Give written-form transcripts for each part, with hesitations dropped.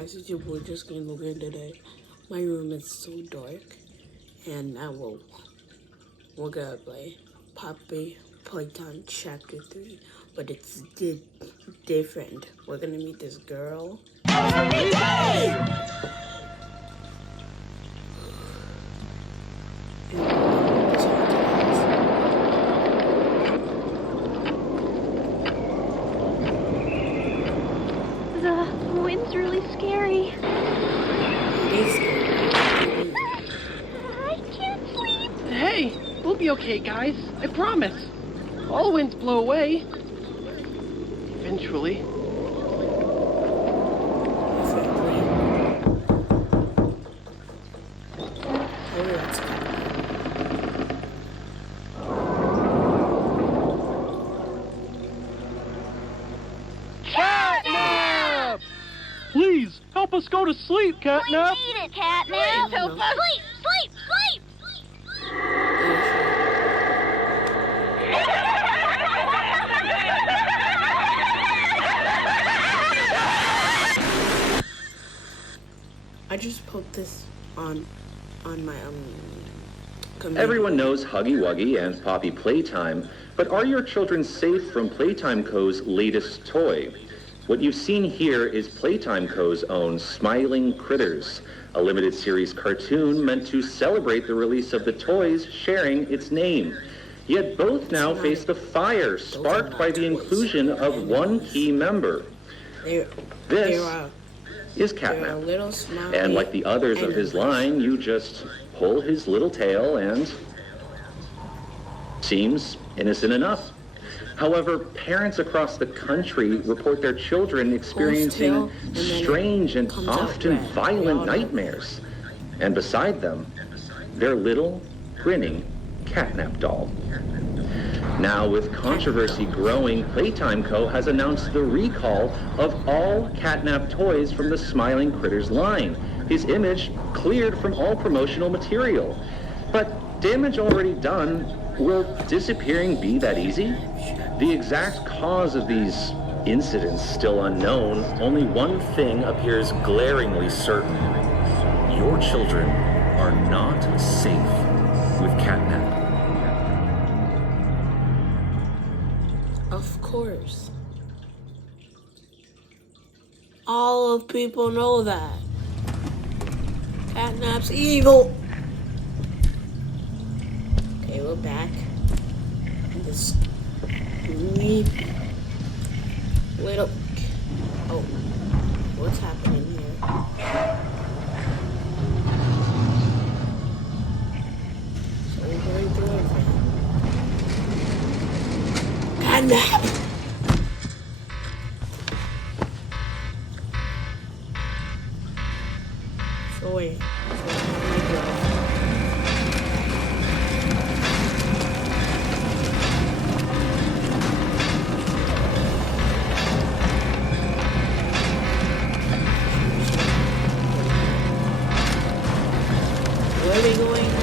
Guys, it's your boy Just Game again today. My room is so dark, and now we're gonna play Poppy Playtime Chapter 3, but it's different. We're gonna meet this girl. The wind's really scary. I can't sleep. Hey, we'll be okay, guys. I promise. All winds blow away. Eventually. Catnap! Please, help us go to sleep, Catnap! We need it, Catnap. Please help us. Sleep, sleep, sleep! I just put this on my computer. Everyone knows Huggy Wuggy and Poppy Playtime, but are your children safe from Playtime Co.'s latest toy? What you've seen here is Playtime Co.'s own Smiling Critters, a limited series cartoon meant to celebrate the release of the toys sharing its name. Yet both now face the fire sparked by the inclusion of one key member. This is Catnap. And like the others of his line, you just pull his little tail and seems innocent enough. However, parents across the country report their children experiencing strange and often violent nightmares. And beside them, their little, grinning Catnap doll. Now, with controversy growing, Playtime Co. has announced the recall of all Catnap toys from the Smiling Critters line. His image cleared from all promotional material. But damage already done, will disappearing be that easy? The exact cause of these incidents still unknown. Only one thing appears glaringly certain. Your children are not safe with Catnap. Of course. All of people know that. Catnap's evil. Okay, we're back. And this little. Oh, what's happening here? So we're going through everything. Catnap! So wait. Where are we going now?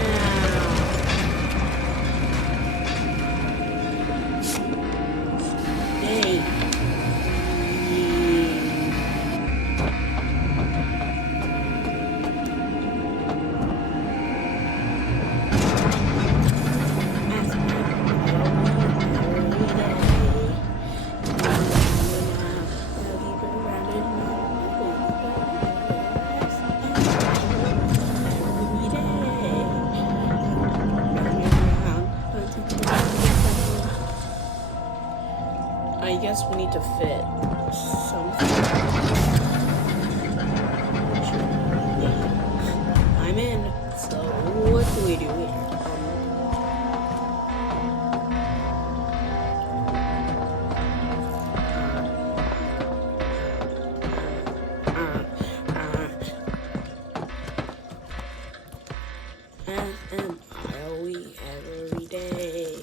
Hey. I guess we need to fit something. I'm in. So what do we do here? S-M-I-L-E every day.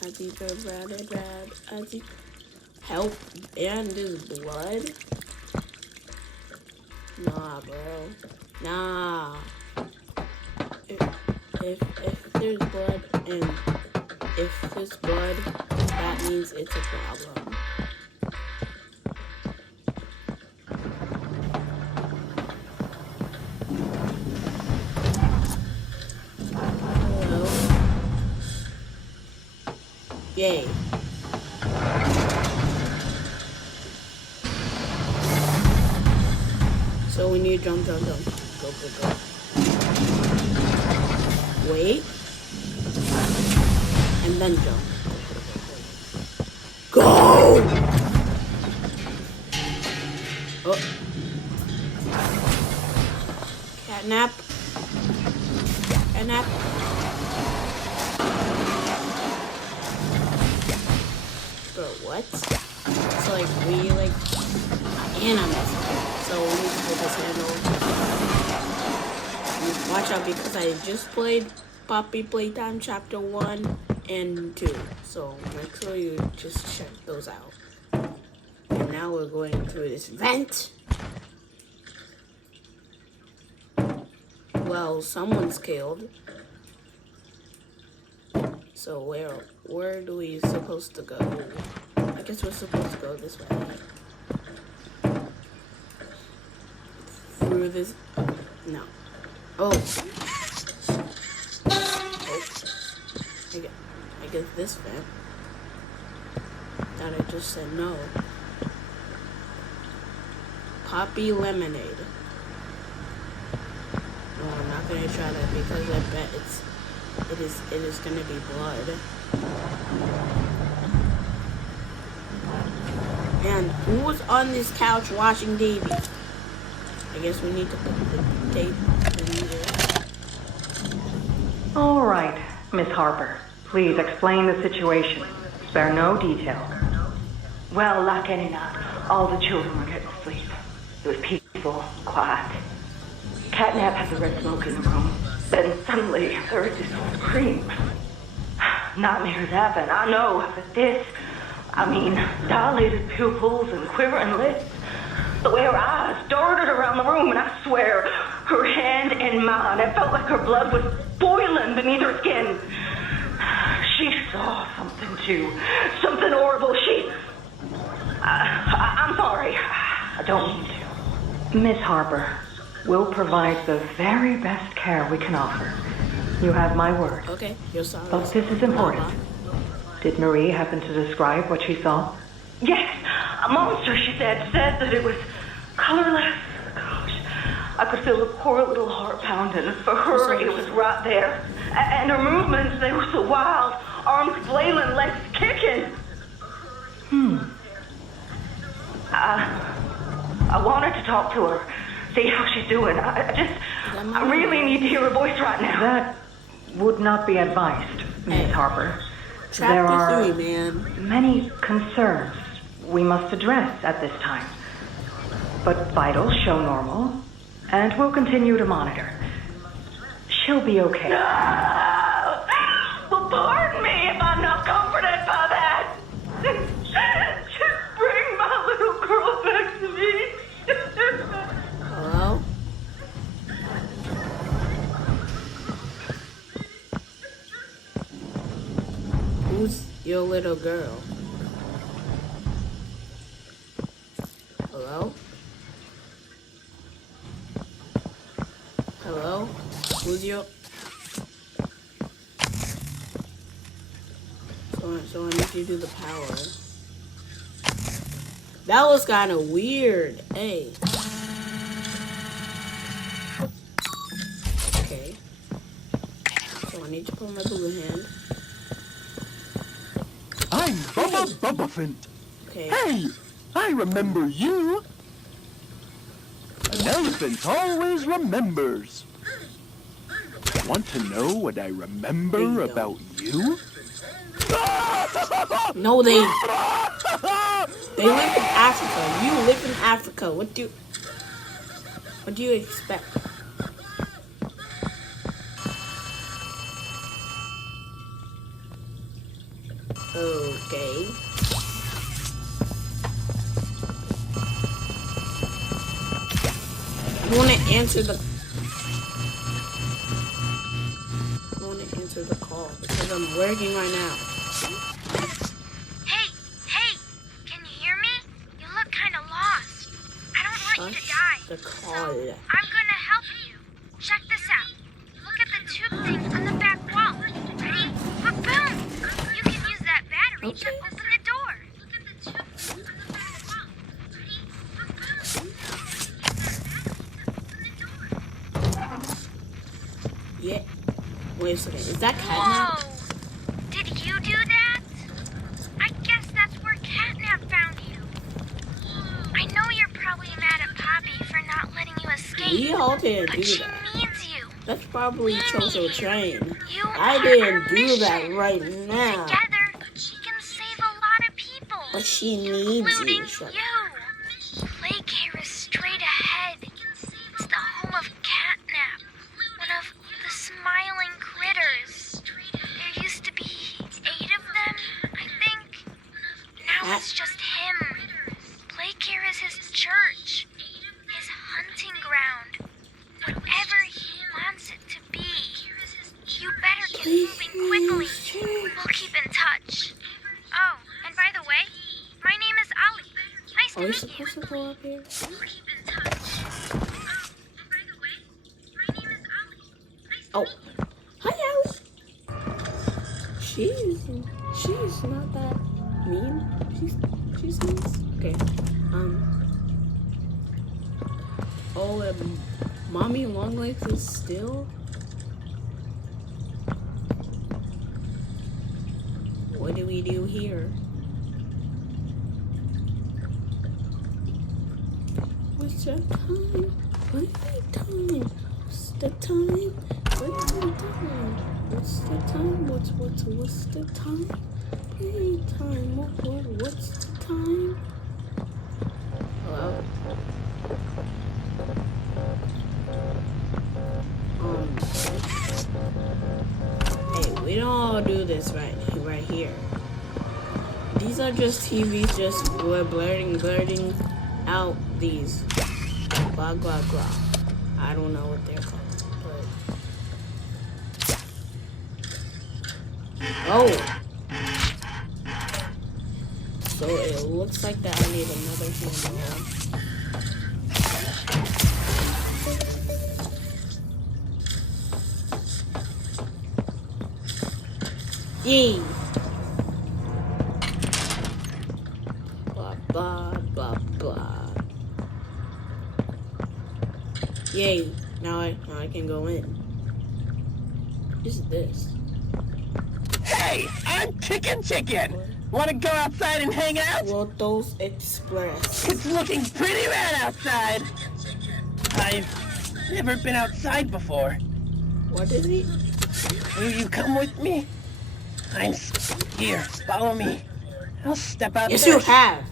Happy birthday, help and his blood? Nah, bro. Nah. If there's blood and if there's blood, that means it's a problem. Yay. So we need jump. Go. Wait. And then jump. Go! Oh. Catnap. Bro, what? It's like we like animals. So we need to hold this handle. Watch out because I just played Poppy Playtime Chapter 1 and 2. So make sure you just check those out. And now we're going through this vent. Well, someone's killed. So where do we supposed to go? I guess we're supposed to go this way. Through this? No. Oh. I guess this vent. That I just said no. Poppy lemonade. No, I'm not gonna try that because I bet it is gonna be blood. And who's on this couch watching TV? I guess we need to put the tape in here. All right, Miss Harper. Please explain the situation. Spare no detail. Well, like any night, all the children were getting asleep. It was peaceful, quiet. Catnap had the red smoke in the room. Then suddenly, there was this scream. Nightmares happen, I know, but this... I mean, dilated pupils and quivering lips. The way her eyes darted around the room, and I swear, her hand in mine, it felt like her blood was boiling beneath her skin. She saw something too. Something horrible. I'm sorry. I don't mean to. Miss Harper, we'll provide the very best care we can offer. You have my word. Okay, you're sorry. But this is important. Did Marie happen to describe what she saw? Yes, a monster, she said that it was colorless. Gosh, I could feel the poor little heart pounding. For her, it was right there. And her movements, they were so wild. Arms flailing, legs kicking. I wanted to talk to her, see how she's doing. I really need to hear her voice right now. That would not be advised, Miss Harper. There are many concerns we must address at this time. But vitals show normal, and we'll continue to monitor. She'll be okay. No! Well, pardon me if I'm not comforted by that. Just bring my little girl back to me. Hello? Who's your little girl? Hello? Hello? Who's your... So I need you to do the power. That was kind of weird. Hey. Okay. So I need to put my blue hand. I'm Bubba Bubbaphant. Okay. Hey, I remember you. An elephant always remembers. Want to know what I remember about you? No, they live in Africa. You live in Africa. What do you expect? Okay. I want to answer the call because I'm working right now. Hey, can you hear me? You look kind of lost. I don't want you to die. The call. So, I'm gonna help you. Check this out. Look at the tube thing on the back wall. Ready? Boom! You can use that battery reach and open the door. Yeah. Wait a second. Is that catnap? Whoa! Did you do that? I guess that's where catnap found you. I know you're probably mad at Poppy for not letting you escape. We all didn't but do she that. needs you. That's probably Choso Train. You I are didn't her do that mission. right now. Together, she can save a lot of people. But she needs including you. Shut up. you. Playcare is straight ahead. It's the home of Catnap, one of the smiling critters. There used to be 8 of them, I think. Now it's just him. Playcare is his church, his hunting ground, whatever he wants it to be. You better get moving quickly. We'll keep in touch. Oh, and by the way, my name is Ali. Nice Are we to meet you. supposed to go up here? We'll keep in touch. Oh, and by the way, my name is Ali. Nice to Oh. meet you. Hi, Alice. She's not that mean. She's nice. Okay. Oh, and Mommy Longlegs is still. What do we do here? What's the time? Playtime. What's the time? Playtime. What's the time? What's the time? Playtime. What's the time? Hello? Hey, we don't all do this right here. These are just TVs just blurting out these blah blah blah. I don't know what they're called, but oh, so it looks like that I need another handle. Yay! Blah blah blah blah. Yay! Now I can go in. What is this? Hey, I'm Chicken. Want to go outside and hang out? Lotos Express. It's looking pretty rad outside. I've never been outside before. What is it? Will you come with me? Here, follow me. I'll step out Yes, there. you have.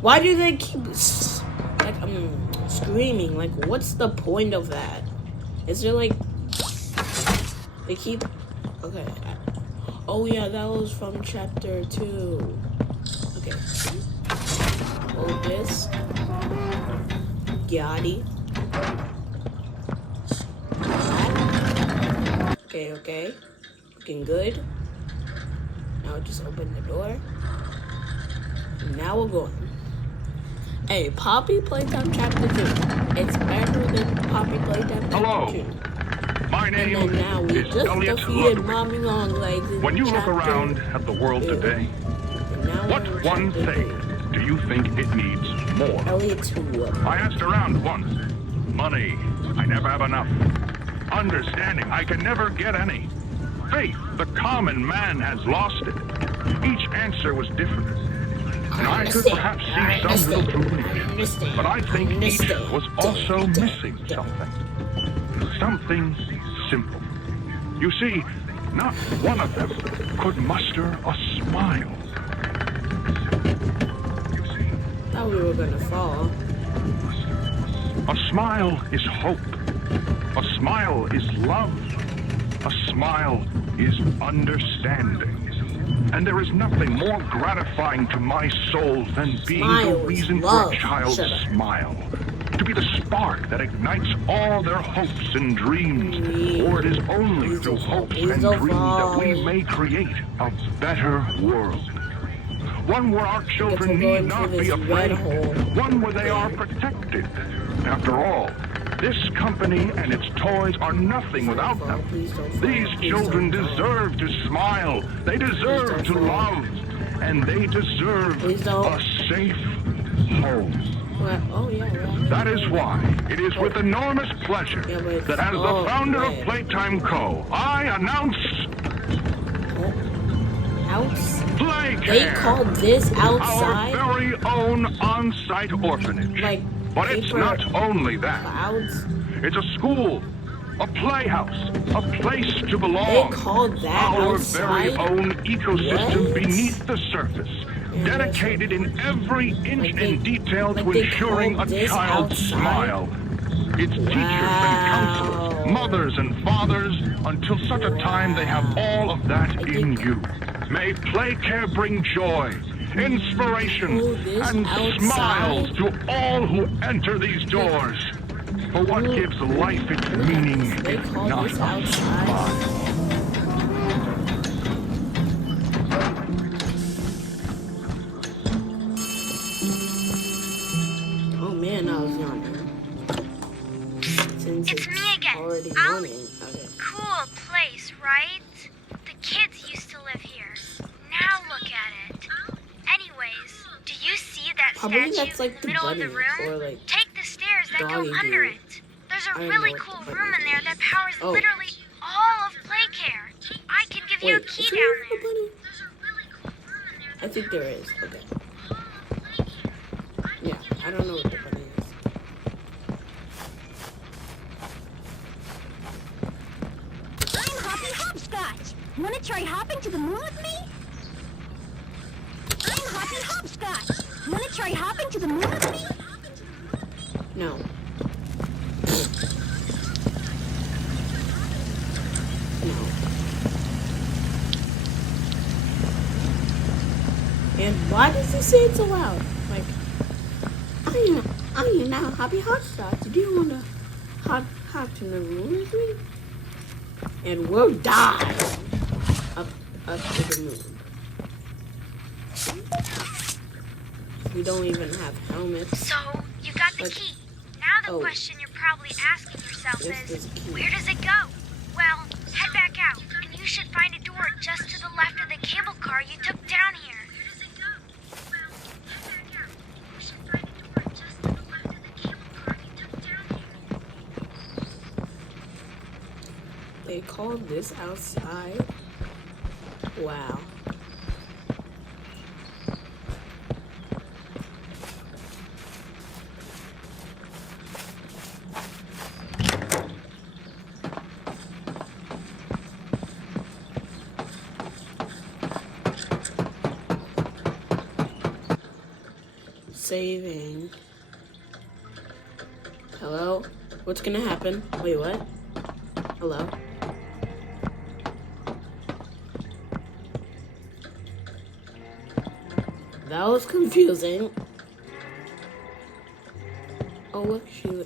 Why do they keep screaming? Like, what's the point of that? Is there like they keep? Okay. Oh yeah, that was from chapter 2. Okay. Oh, this. Yachty. Okay. Looking good. Now just open the door. And now we're going. Hey, Poppy Playtime Chapter 2. It's better than Poppy Playtime Chapter 2. My name And then now we is just Elliot defeated Ludwig. Mommy Longlegs in When you look chapter around at the world 2. today, And now what we're in one chapter thing 3. do you think it needs more? Elliot's who? I asked around once. Money, I never have enough. Understanding, I can never get any. Faith, the common man has lost it. Each answer was different. And I could perhaps see some little conclusion. But I think each was also missing something. Something simple. You see, not one of them could muster a smile. Thought we were gonna fall. A smile is hope. A smile is love. A smile is understanding. And there is nothing more gratifying to my soul than being Smile the is reason for love. a child's Shut up. smile. To be the spark that ignites all their hopes and dreams. For it is only through hopes and dreams that we may create a better world. One where our children need not be afraid. One where they are protected. After all, this company and its toys are nothing without them. These children deserve to smile. They deserve to love. And they deserve a safe home. Oh, yeah, right. That is why it is with enormous pleasure that as the founder of Playtime Co., I announce... Playcare! They call this outside? Our very own on-site orphanage. Like, but it's not only that. Clouds? It's a school, a playhouse, a place to belong. They call that our outside? very own ecosystem What? beneath the surface. Dedicated in every inch and detail to ensuring a child's smile. Its teachers and counselors, mothers and fathers, until such a time they have all of that in you. May Playcare bring joy, inspiration, and smiles to all who enter these doors. For what gives life its meaning if not outside? Oh man, I was yawning. Since It's me again. already I'll- morning. Okay. Cool place, right? The kids used to live here. Now look at it. Anyways, do you see that Probably statue that's like in the the middle of the bunny, room? or like Take the stairs that go doggy under dude. it. There's a I don't really know what cool the room bunny in there that powers Oh. literally all of Playcare. I can give you a Wait, key is down there a there. bunny? There's a really cool room in there. I think there is. Okay. All of Playcare. Yeah, I don't know what the bunny is. I'm Hoppy Hopscotch. Wanna try hopping to the moon with me? I'm Hoppy Hopscotch. Wanna try hopping to the moon with me? No. No. And why does he say it so loud? Like, I am now Happy Hotshot. Do you want to hop to the moon with me? And we'll die up to the moon. We don't even have helmets. So, you got the But- key. Now the oh. question you're probably asking yourself Yes, is, there's a key. where does it go? Well, head back out, and you should find a door just to the left of the cable car you took down here. Where does it go? Well, head back out, and you should find a door just to the left of the cable car you took down here. They call this outside? Wow. Saving. Hello? What's gonna happen? Wait, what? Hello? That was confusing. Oh look, she's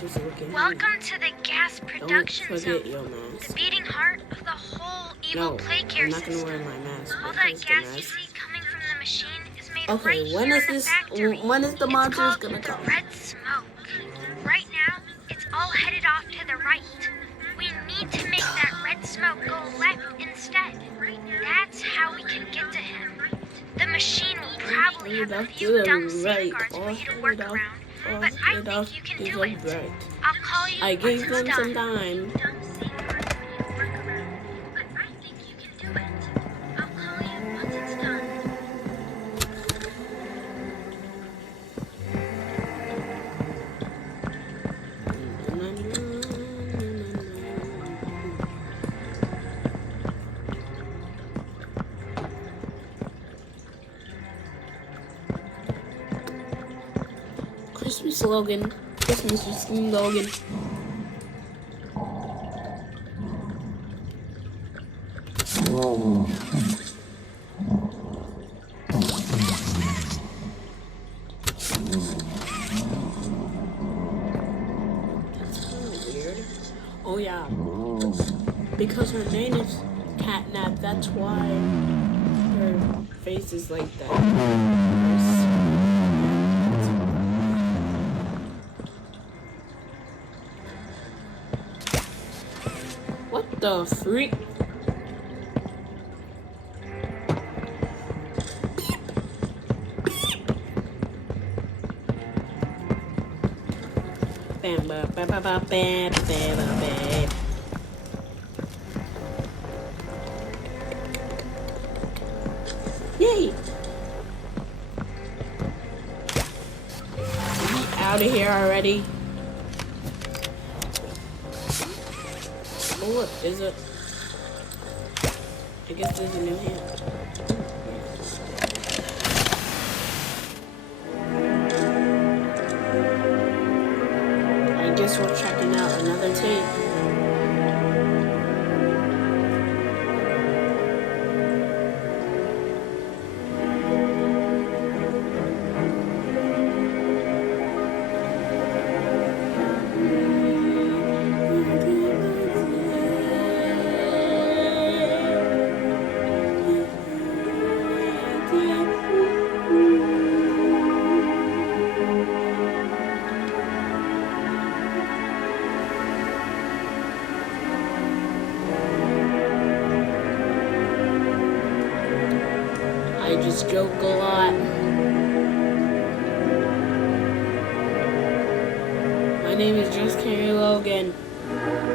just looking. at me. Welcome to the gas production Don't zone. forget your mask. The beating heart of the whole evil No, Playcare I'm not gonna system. wear my mask. All Because that the gas you mask- see coming from the machine is made Okay, right when here is in the this? factory. When is the It's monsters called gonna the come? red smoke. Right now, it's all headed off to the right. We need to make that red smoke go left instead. That's how we can get to him. The machine will probably have a Head off few to the dumb right. safeguards for you to work Head off- around, but I head off think you can to do the it. right. I'll call you I once gave it's them done. some time. Dumb safeguards for you to work around, but I think you can do it. I'll call you once it's done. Christmas slogan. Christmas slogan. That's kind of weird. Oh yeah. Because her name is Catnap, that's why her face is like that. What the freak? Bam, ba, ba, ba, ba, ba, ba, ba, ba. Yay! Out of here already. Oh look, there's a... I guess there's a new hand. I guess we're checking out another tape. I just joke a lot. My name is just Kerry Logan,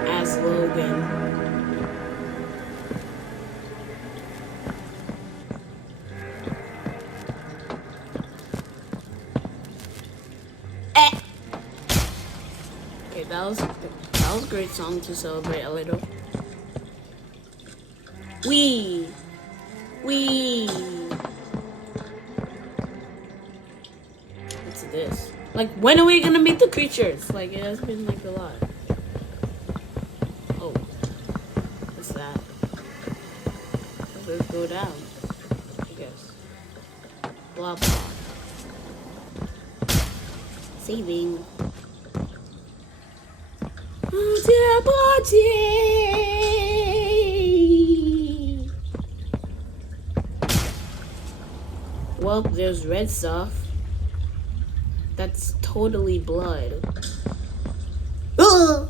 as Logan. Okay, that was a great song to celebrate a little. Wee. What's this? Like, when are we gonna meet the creatures? Like, it has been like a lot. Oh, what's that? Let's go down, I guess. Blah blah. Saving. Dear body. Well, there's red stuff. That's totally blood. Ugh!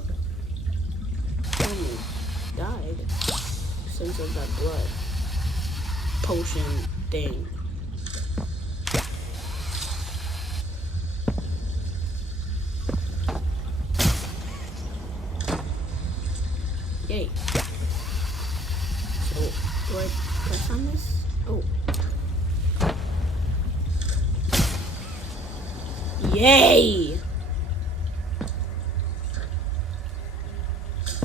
Someone died since of that blood potion thing. Yay. So, do I press on this? Oh. Yay!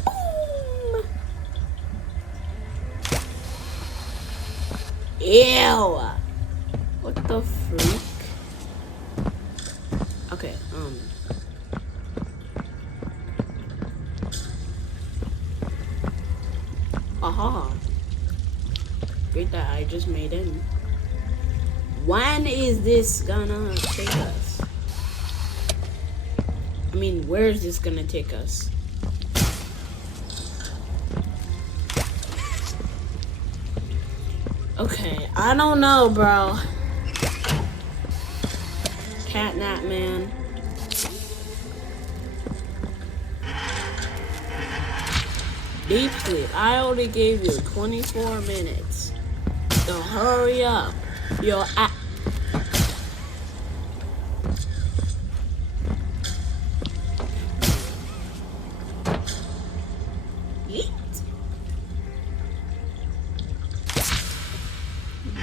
Boom! Ew! What the freak? Okay, Aha! Great that I just made in. When is this gonna take us? I mean, where is this gonna take us? Okay, I don't know, bro. Catnap, man. Deep sleep. I only gave you 24 minutes. So hurry up. You're at.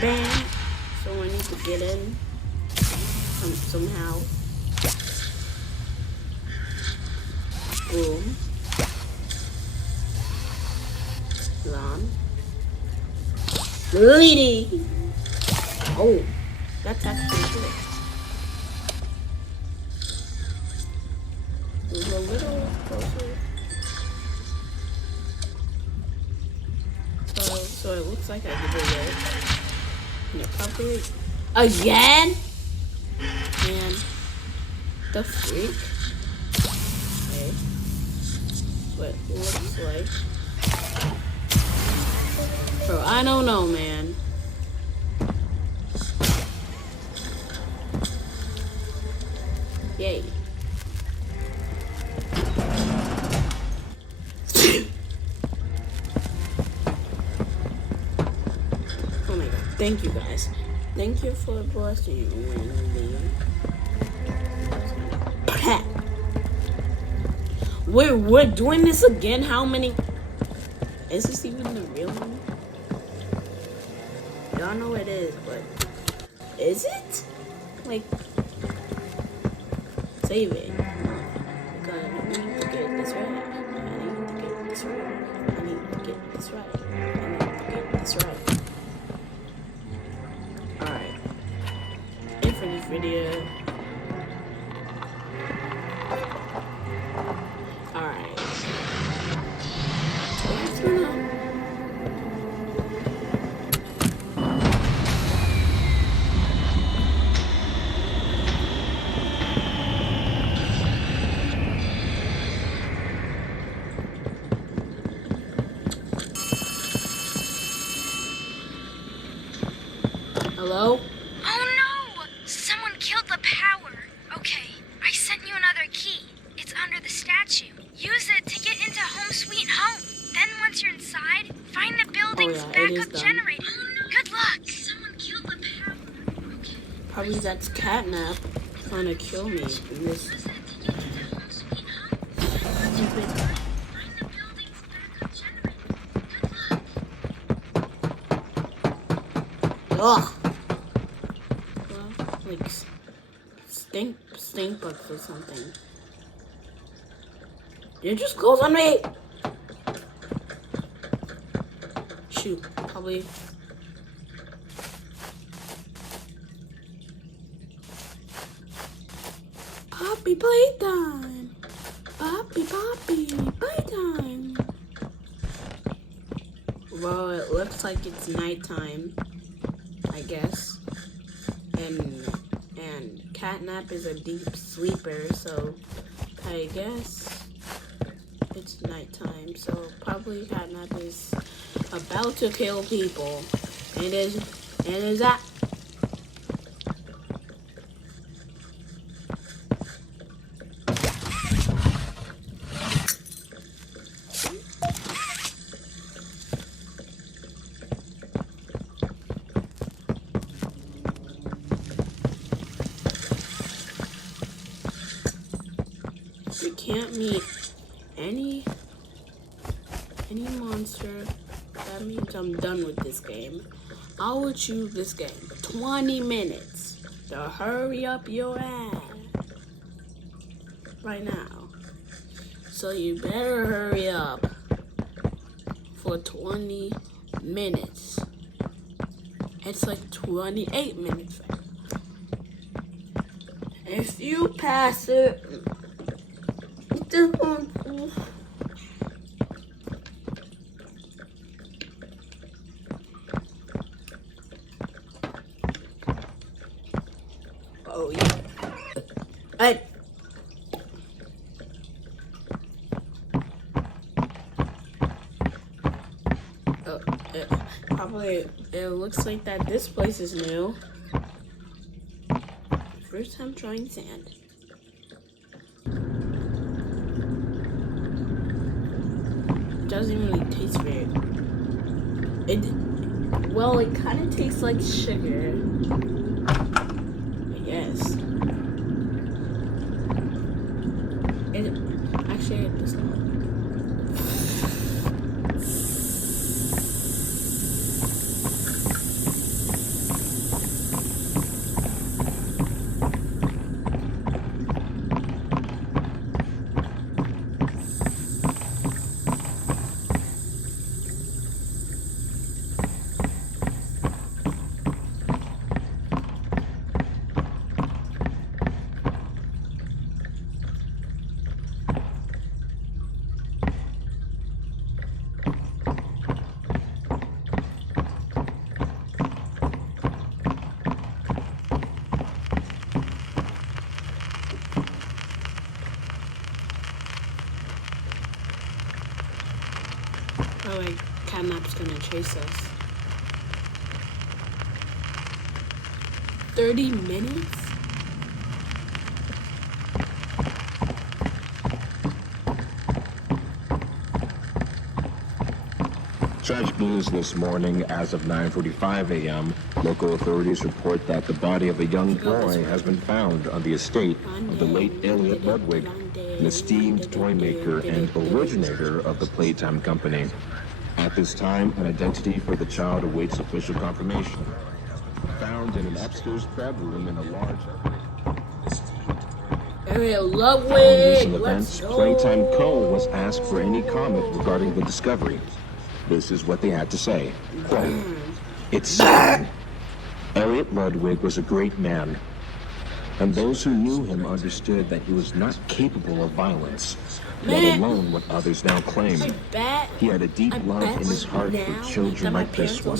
Bam. So I need to get in somehow. Boom. Lan. Lady. Oh, that's actually good. Move a little closer. So it looks like I did it right. And it probably again. And the freak. Okay. What it looks like. Bro, I don't know, man. Thank you guys. Thank you for blessing me. We're doing this again. How many? Is this even the real one? Y'all know it is, but is it? Like, save it. Because I need to get this right. I need to get this right. I need to get this right. I need to get this right. Alright. And for this video. Alright. What's going on? Hello? Oh no! Someone killed the power. Okay, I sent you another key. It's under the statue. Use it to get into Home Sweet Home. Then once you're inside, find the building's backup generator. Good luck! Someone killed the power. Okay. Probably that's Catnap trying to kill me in this stupid. Ugh. Well, like stink bugs or something. You just close on me. Shoot, probably. Poppy playtime. Poppy playtime. Well, it looks like it's nighttime, I guess. And Catnap is a deep sleeper, so I guess it's nighttime. So probably Catnap is about to kill people. And is that? You can't meet any monster. That means I'm done with this game. I will choose this game. 20 minutes. So hurry up your ass. Right now. So you better hurry up. For 20 minutes. It's like 28 minutes. If you pass it, oh yeah. Probably it looks like that this place is new. First time trying sand. Doesn't really taste very. It kind of tastes like sugar, I guess. Actually it does not. Oh, like Catnap's gonna chase us. 30 minutes? Tragic news this morning. As of 9:45 a.m., local authorities report that the body of a young boy has been found on the estate of the late Elliot Ludwig, an esteemed toy maker and originator of the Playtime company. At this time, an identity for the child awaits official confirmation. Found in an upstairs bedroom in a large... Elliot Following Ludwig, recent events, Playtime Co. was asked for any comment regarding the discovery. This is what they had to say. Quote, "It's sad. Elliot Ludwig was a great man, and those who knew him understood that he was not capable of violence, let alone what others now claim. He had a deep love in his heart for children like this one,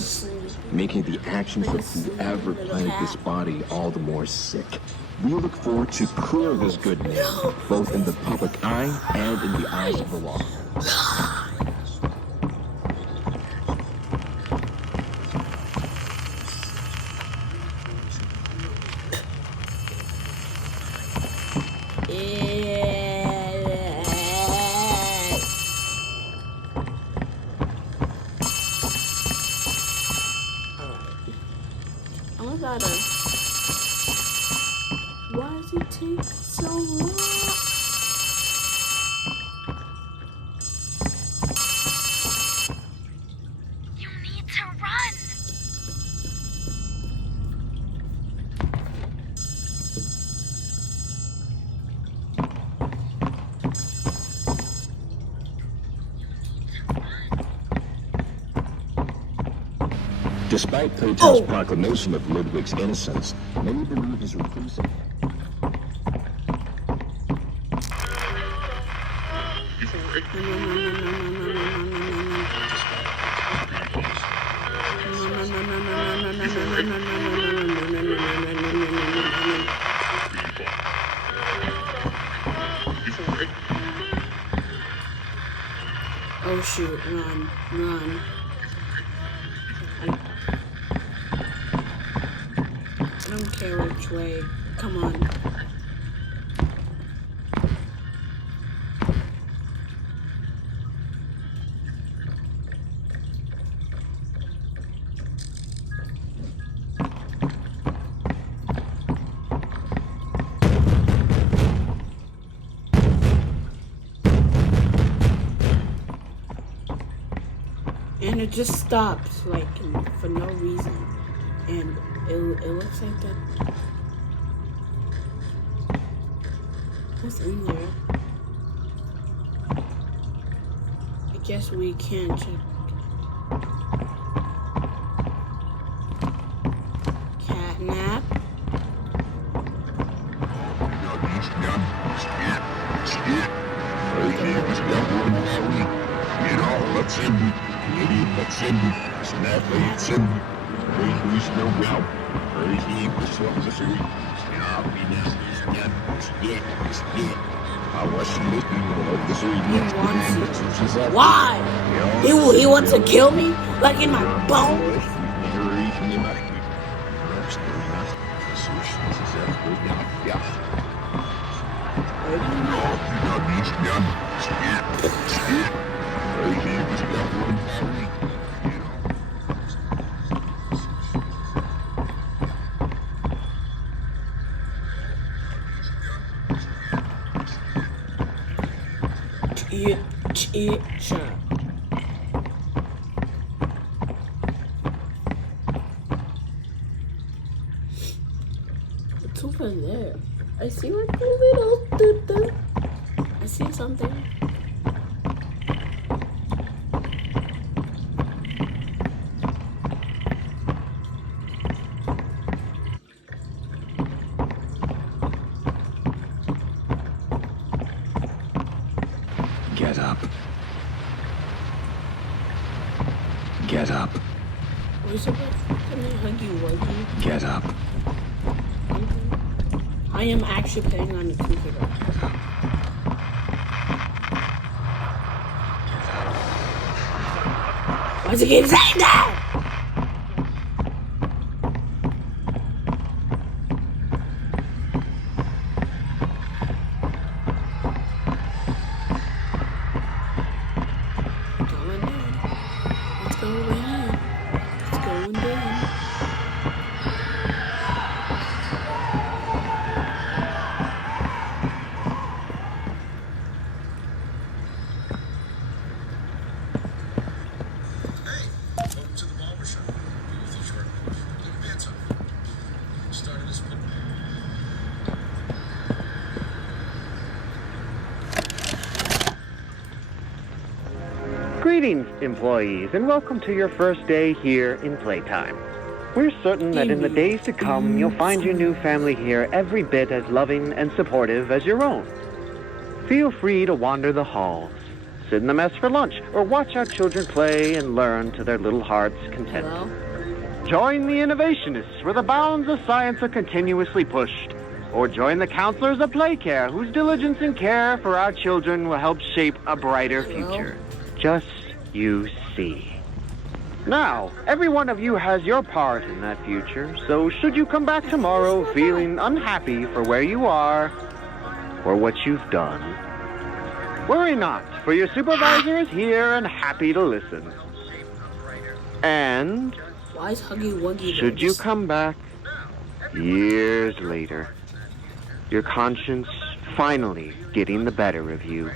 making the actions of whoever planted this body all the more sick. We look forward to clear this good name, both in the public eye and in the eyes of the law." Why does it take so long? You need to run. Despite Playtime's proclamation of Ludwig's innocence, many believe his reclusive... Oh shoot, run, run. I don't care which way. Come on. And it just stops, like, for no reason. And it looks like that. What's in there? I guess we can check. Catnap. Why? He wants to kill me? Like in my bones? Shut up. What's over there? I see like a little I see something. Get up. Get up. Where's the Huggy Wuggy? Get up. I am actually playing on the computer. Why does it keep saying that? Let's go. Greetings, employees, and welcome to your first day here in Playtime. We're certain that in the days to come, you'll find your new family here every bit as loving and supportive as your own. Feel free to wander the halls, sit in the mess for lunch, or watch our children play and learn to their little hearts' content. Hello? Join the innovationists where the bounds of science are continuously pushed. Or join the counselors of Playcare whose diligence and care for our children will help shape a brighter future. Just you see. Now, every one of you has your part in that future, so should you come back tomorrow feeling unhappy for where you are or what you've done, worry not, for your supervisor is here and happy to listen. And Why is Huggy Wuggy should you come back years later, your conscience finally getting the better of you,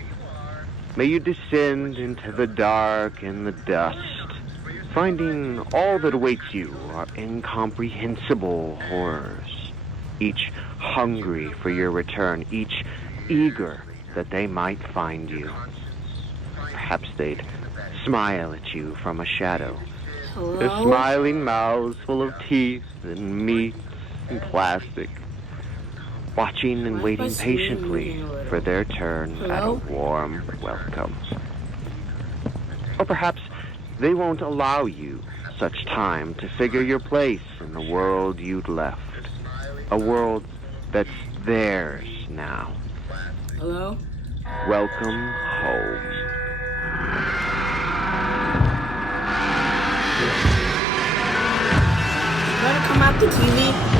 may you descend into the dark and the dust, finding all that awaits you are incomprehensible horrors, each hungry for your return, each eager that they might find you. Perhaps they'd smile at you from a shadow, their smiling mouths full of teeth and meat and plastic, watching and waiting patiently for their turn at a warm welcome. Or perhaps they won't allow you such time to figure your place in the world you'd left, a world that's theirs now. Hello? Welcome home. Better come out the TV.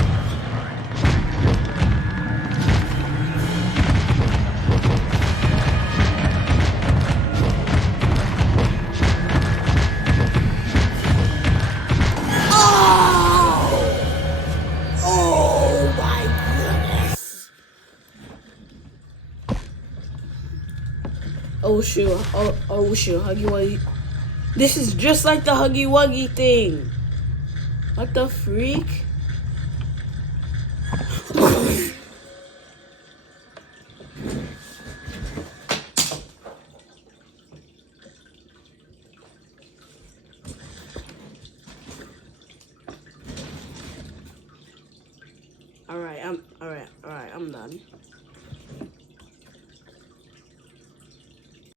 Oh shoot, Huggy Wuggy. This is just like the Huggy Wuggy thing. What the freak? Alright, I'm done.